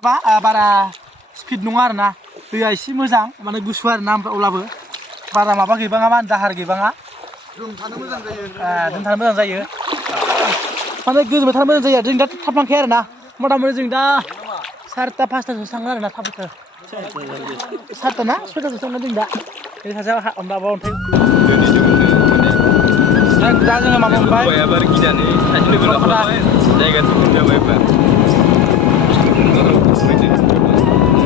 बारा स्पिड नङा आरोना दैया एसे मोजां माने गुसु आरोना ओमफ्राय अब्लाबो बारा माबा गैबाङा मा दाहार गैबाङा दोनथानो मोजां जायो दोनथानो मोजां जायो माने गोजोनबाय थानो मोजां जायो जों दा थाब लांखाया आरोना मथा मथि जों दा 4टा 5टासो थाङो आरोना थाब 4टा ना 6टासो थाङो जों दा बे सासेयाव माबा अन्थाइ दा जोङो माबा मोनबाय गिनानै सासे लोगो लाफाबाय जायगाखौ मोनबायबा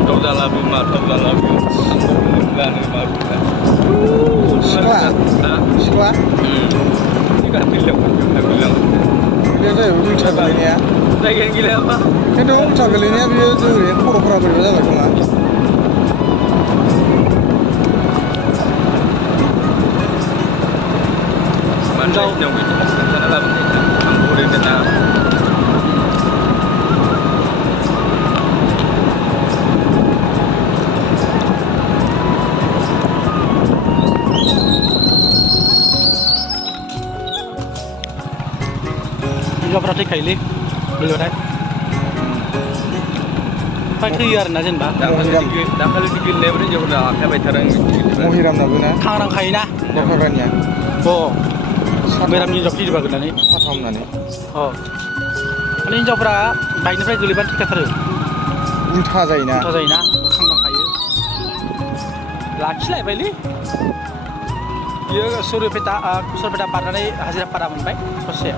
दाउ जालाबो माथाव जालाबो लानो माबा सिख्ला बे जाहैबाय उल्था गोलैनाया जायगायानो गेलेयाबा खिन्थु उल्था गोलैनाया बेयो जों ओरैनो खर'फोरा बोरैबा जाबाय खोमा हिन्जावफ्रा थैखायोलै गोलैबाथाय ओमफ्राय थैयो आरोना जेनेबा दाखालि गेलेनायाव हिन्जावफोरा आखाइ बायथारो महिरामनाबो ना थांखायोना दखानिया बेरामनि हिन्जाव थैजोबा गोलैनानै साथा हमनानै माने हिन्जावफ्रा बाइकनिफ्राय गोलैबानो थैखाथारो उल्था जायोना खांखायो लाखिलायबायलै बियो सरुपेटा बारनानै हाजिरापारा मोनबाय ससे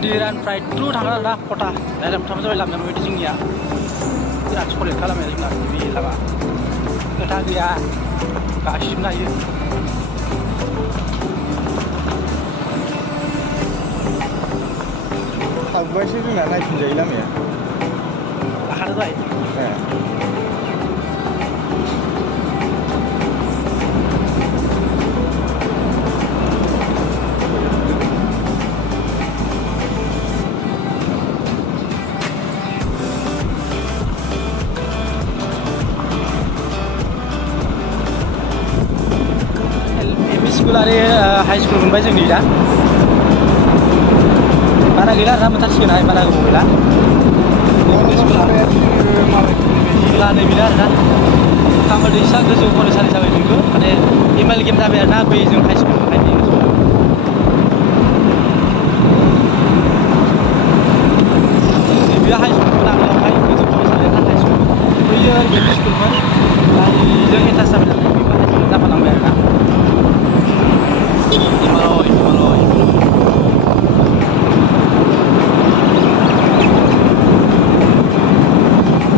दिरानिफ्राय थ्रु थाङो आरोना खथा डाइरेक्ट मोनथाम जाबाय लामाया बेबायदि जोंनिया बिराद सलेट खालामो जोंना बे लामा खोथा गैया गासिबो नायो हाबबायसो जोंना नायफिनजायो लामाया लाखादोबाय स्कुल आरो हाई स्कुल मोनबाय जोंनि दा बारा गैला आरोना मोनथारसिगोन बारा गोबाव गैला स्कुला नैबेनो आरोना थामो दैसा गोजौ फरायसालि जाबाय बेबो माने एमएलगेम जाबाय आरोना बै जों हाई स्कुल मोननायनि नैबे हाई स्कुलमोन आगोलावहाय गोजौ फरायसालि हाई स्कुल बैयो एमइ स्कुलमोन जों एटाच जाबाय नालाय बेबो हाई स्कुल जाफालांबाय आरोना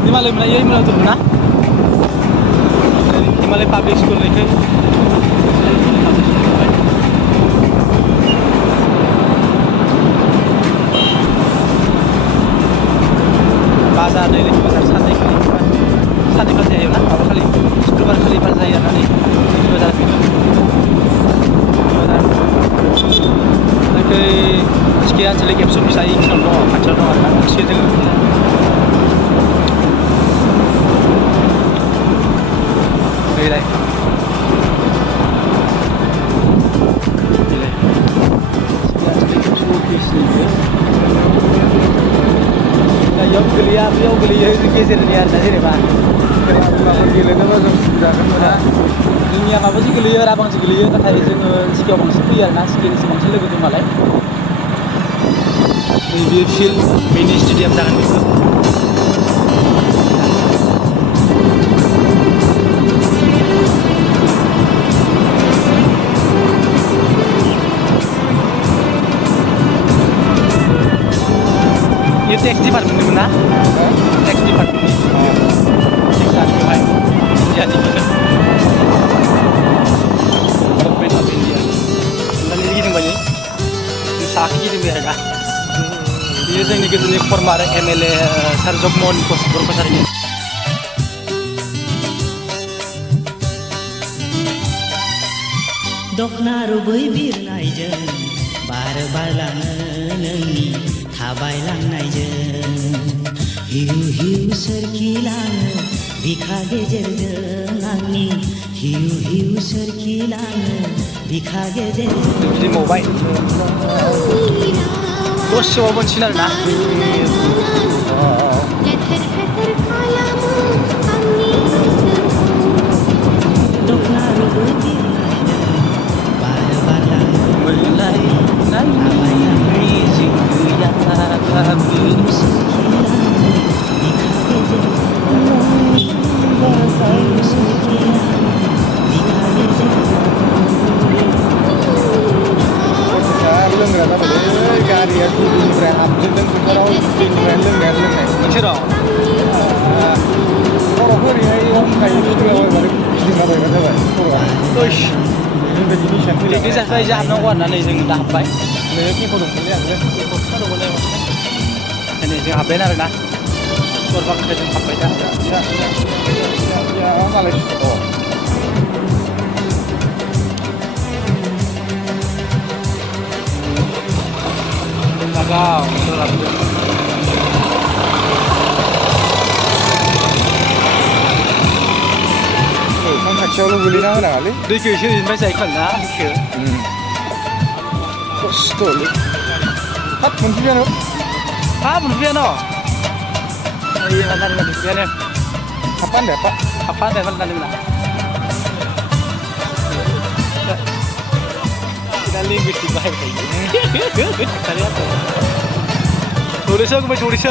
हिमालय मोननाय हिमालय दं ना हिमालय पाब्लिक स्कुल लेखै बाजार दैलि बाजार साननै खालि जायो ना माबा खालि शुक्रबार खालि बाजार जायो आरोना दैलि बाजार ओमफ्राय सिखिया आनसलिक एबसु फिसा इन्साव दङ खाथियाव दङ आरोना मोनसे जोङो Đây giống geliyor gezerini yerine sini Pak. गेलेनोबा जों सुबिदाखौ मोना जोंनिया माबासो गोलैयो राबांसो गोलैयो नाथाय जोङो सिगाङाव बांसिन फैयो आरोना सिगांनिसो बांसिन लोगो दं नालाय नैबे फिल्ड मिनि स्टेडियाम जागोन बेखौ ये टैक्स डिपार्टमेंट मोन ना टैक्स डिपार्टमेंट टैक्स बेवहाय इंडियानि गभर्नमेन्ट अफ इन्डिया दानि गिदिंबाय साखि गिदिंबाय आरो दा बेयो जोंनि गोदोनि फर्मार एमएलए सार जगमोहन बर कछारिनि दखना रुबै बिरनायजों बार बारलाङो नोंनि थाबायलांनायजों हिउ हिउ सोरखिलाङो बिखा गेजेरजों आंनि हिउ हिउ सोरखिलाङो बिखा गेजेरजों बिदि मावबाय दसेयाव मोनसिगोन आरोना दखना रुबै बिरनायजों बार बारलाङो थाबायलांनाय जिंगैया हिउ सोरखिलाङो बिखा गेजेरजों हिउ सोरखिलाङो बिखा गेजेरजों लोंग्रा जाबाय गारिया गुदिनिफ्राय हाबजोबदों फोथाराव गुदिनिफ्राय लोंनायानो लोंनाय बोथोराव खर'खौ ओरैहाय हमखायो लोगोआव माने गिदिंलाबायग्रा जाबाय खर'आ ओइस बेबायदि निसा पिकनिक जाबाय जाहाबनांगौ होननानै जों दा हाबबाय नै केम्पआव दंमोनलै आंलाय दिनै जों हाबबाय आरोना गरबाखै जों हाबबाय दा मालाय गाव खाथियावल' गोलैना होनाङालै दैखौ एसे ओरैनिफ्राय जायोखोन ना दैखौ खस्थ'लै हाब मोनफैबायानो हाब मोनफैयानो ओइ हाबनानै मोनफैयानो हाबा होनदो हाबा हाबा होनदो होननानै मोना kita linguistik baik kali apa tulis aku baca tulis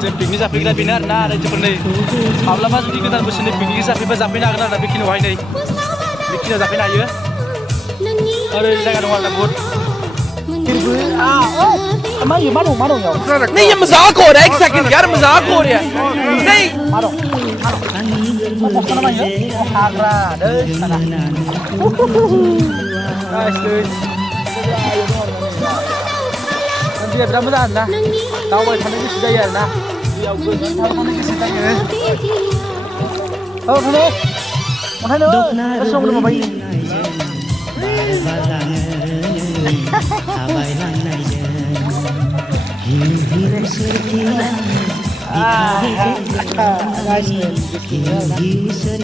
जों पिकनिक जाफैग्रा बेनो आरोना रायजोफोरनि माब्लाबा जुदि गोदान बोसोरनि पिकनिक जाफैबा जाफैनो हागोन आरो बेखिनियावहाय नै बेखिनियाव जाफैनो हायो ओरै जायगा दं आरोना बहुत मा दं यार नहीं ये मजाक हो रहा है एक सेकंड यार मजाक हो रहा है नहीं मा दं हाग्रा दै sana guys dia bilang benar ना दावबाय थानो गोसो जायो आरोना दैयाव गोजोन थानो गोसो जायो औ थानो अन्थाइनो गोसोआव माबायो थाबायलांनायजों